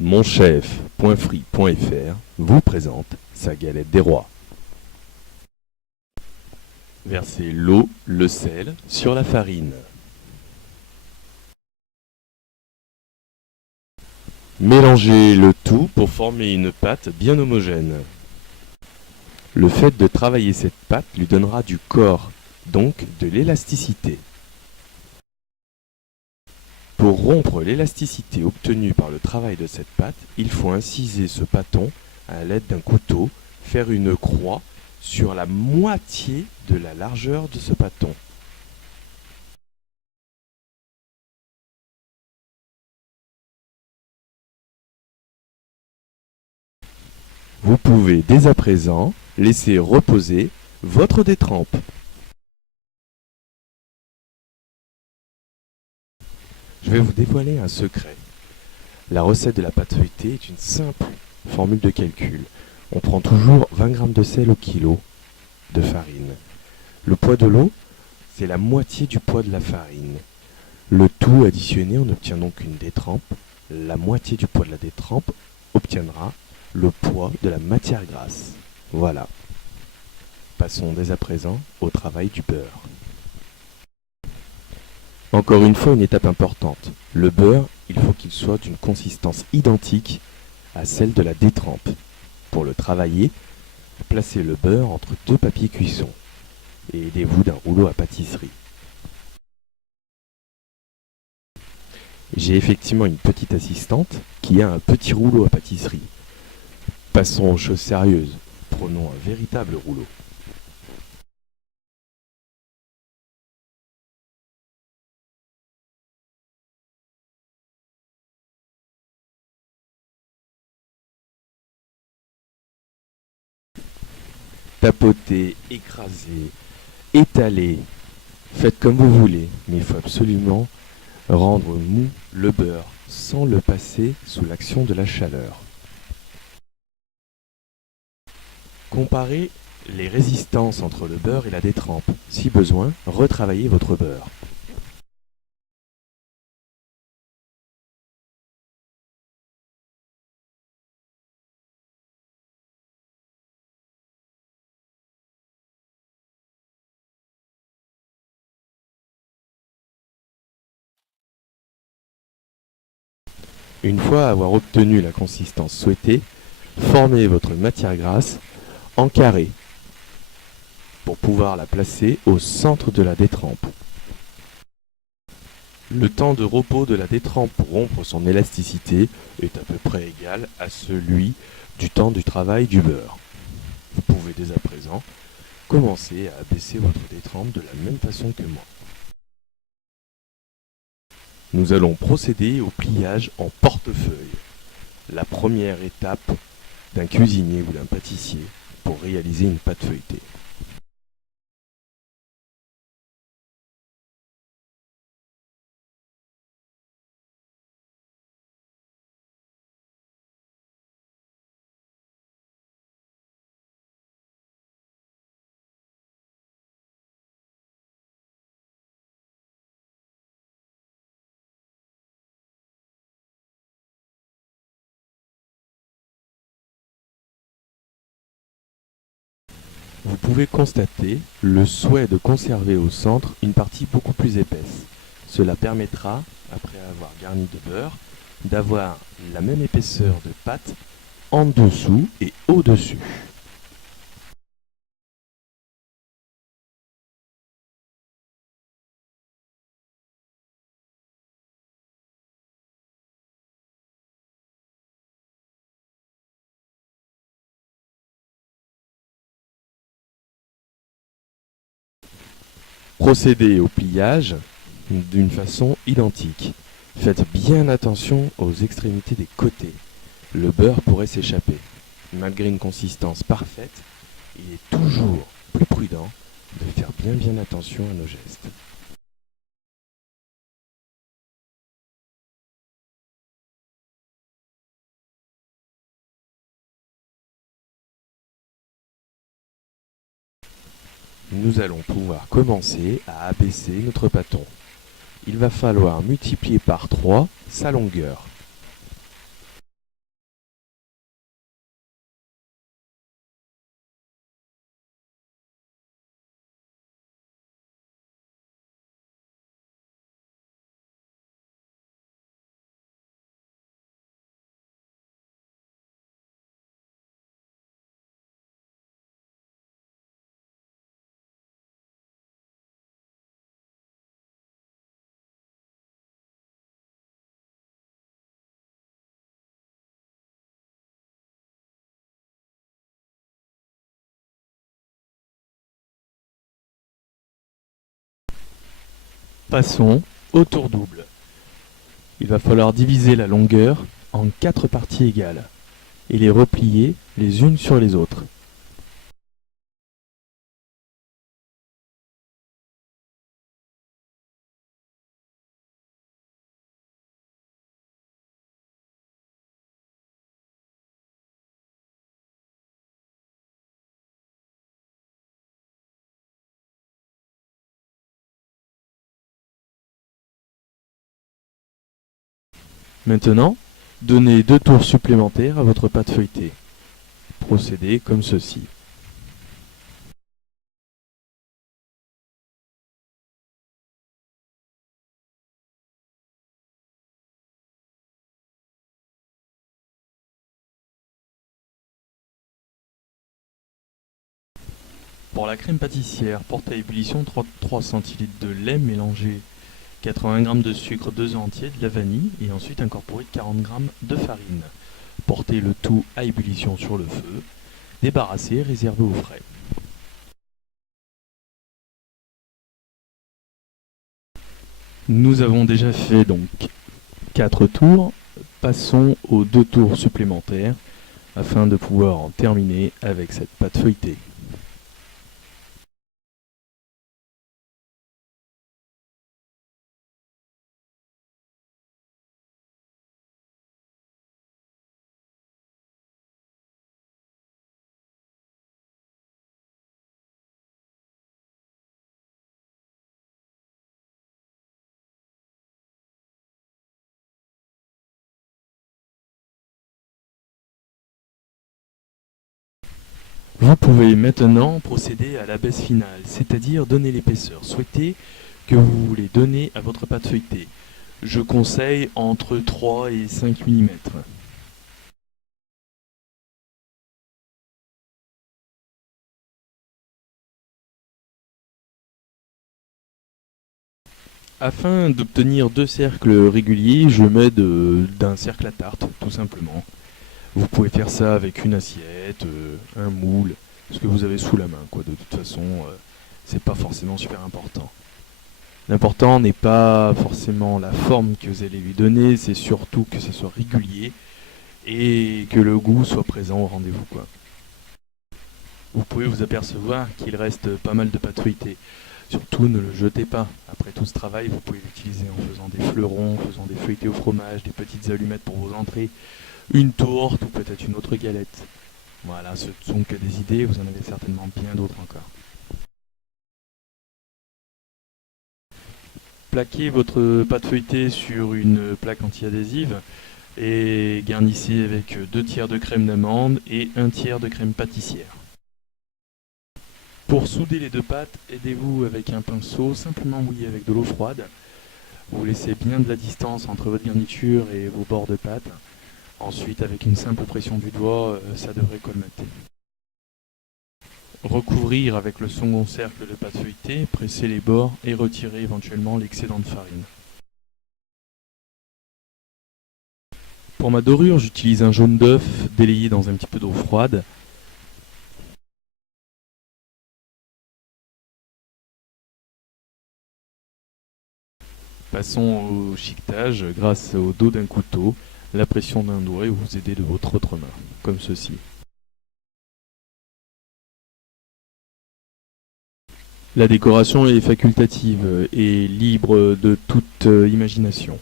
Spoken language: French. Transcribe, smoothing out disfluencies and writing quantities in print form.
Monchef.free.fr vous présente sa galette des rois. Versez l'eau, le sel sur la farine. Mélangez le tout pour former une pâte bien homogène. Le fait de travailler cette pâte lui donnera du corps, donc de l'élasticité. Pour rompre l'élasticité obtenue par le travail de cette pâte, il faut inciser ce pâton à l'aide d'un couteau, faire une croix sur la moitié de la largeur de ce pâton. Vous pouvez dès à présent laisser reposer votre détrempe. Je vais vous dévoiler un secret. La recette de la pâte feuilletée est une simple formule de calcul. On prend toujours 20 g de sel au kilo de farine. Le poids de l'eau, c'est la moitié du poids de la farine. Le tout additionné, on obtient donc une détrempe. La moitié du poids de la détrempe obtiendra le poids de la matière grasse. Voilà. Passons dès à présent au travail du beurre. Encore une fois, une étape importante. Le beurre, il faut qu'il soit d'une consistance identique à celle de la détrempe. Pour le travailler, placez le beurre entre deux papiers cuisson et aidez-vous d'un rouleau à pâtisserie. J'ai effectivement une petite assistante qui a un petit rouleau à pâtisserie. Passons aux choses sérieuses. Prenons un véritable rouleau. Tapotez, écrasez, étalez, faites comme vous voulez, mais il faut absolument rendre mou le beurre sans le passer sous l'action de la chaleur. Comparez les résistances entre le beurre et la détrempe. Si besoin, retravaillez votre beurre. Une fois avoir obtenu la consistance souhaitée, formez votre matière grasse en carré pour pouvoir la placer au centre de la détrempe. Le temps de repos de la détrempe pour rompre son élasticité est à peu près égal à celui du temps du travail du beurre. Vous pouvez dès à présent commencer à abaisser votre détrempe de la même façon que moi. Nous allons procéder au pliage en portefeuille, la première étape d'un cuisinier ou d'un pâtissier pour réaliser une pâte feuilletée. Vous pouvez constater le souhait de conserver au centre une partie beaucoup plus épaisse. Cela permettra, après avoir garni de beurre, d'avoir la même épaisseur de pâte en dessous et au-dessus. Procédez au pliage d'une façon identique. Faites bien attention aux extrémités des côtés. Le beurre pourrait s'échapper. Malgré une consistance parfaite, il est toujours plus prudent de faire bien attention à nos gestes. Nous allons pouvoir commencer à abaisser notre pâton. Il va falloir multiplier par 3 sa longueur. Passons au tour double. Il va falloir diviser la longueur en 4 parties égales et les replier les unes sur les autres. Maintenant, donnez 2 tours supplémentaires à votre pâte feuilletée. Procédez comme ceci. Pour la crème pâtissière, portez à ébullition 3 cl de lait mélangé 80 g de sucre, 2 œufs entiers, de la vanille et ensuite incorporez 40 g de farine. Portez le tout à ébullition sur le feu. Débarrassez, réservez au frais. Nous avons déjà fait donc 4 tours. Passons aux 2 tours supplémentaires afin de pouvoir en terminer avec cette pâte feuilletée. Vous pouvez maintenant procéder à la baisse finale, c'est-à-dire donner l'épaisseur souhaitée que vous voulez donner à votre pâte feuilletée. Je conseille entre 3 et 5 mm. Afin d'obtenir 2 cercles réguliers, je m'aide d'un cercle à tarte, tout simplement. Vous pouvez faire ça avec une assiette, un moule, ce que vous avez sous la main, quoi. De toute façon, c'est pas forcément super important. L'important n'est pas forcément la forme que vous allez lui donner, c'est surtout que ce soit régulier et que le goût soit présent au rendez-vous, quoi. Vous pouvez vous apercevoir qu'il reste pas mal de pâte feuilletée. Surtout ne le jetez pas. Après tout ce travail, vous pouvez l'utiliser en faisant des fleurons, en faisant des feuilletés au fromage, des petites allumettes pour vos entrées, une tourte ou peut-être une autre galette. Voilà, ce ne sont que des idées, vous en avez certainement bien d'autres encore. Plaquez votre pâte feuilletée sur une plaque anti-adhésive et garnissez avec 2 tiers de crème d'amande et 1 tiers de crème pâtissière. Pour souder les 2 pâtes, aidez-vous avec un pinceau simplement mouillé avec de l'eau froide. Vous laissez bien de la distance entre votre garniture et vos bords de pâte. Ensuite, avec une simple pression du doigt, ça devrait colmater. Recouvrir avec le second cercle de pâte feuilletée, presser les bords et retirer éventuellement l'excédent de farine. Pour ma dorure, j'utilise un jaune d'œuf délayé dans un petit peu d'eau froide. Passons au chiquetage grâce au dos d'un couteau, la pression d'un doigt et vous aider de votre autre main, comme ceci. La décoration est facultative et libre de toute imagination.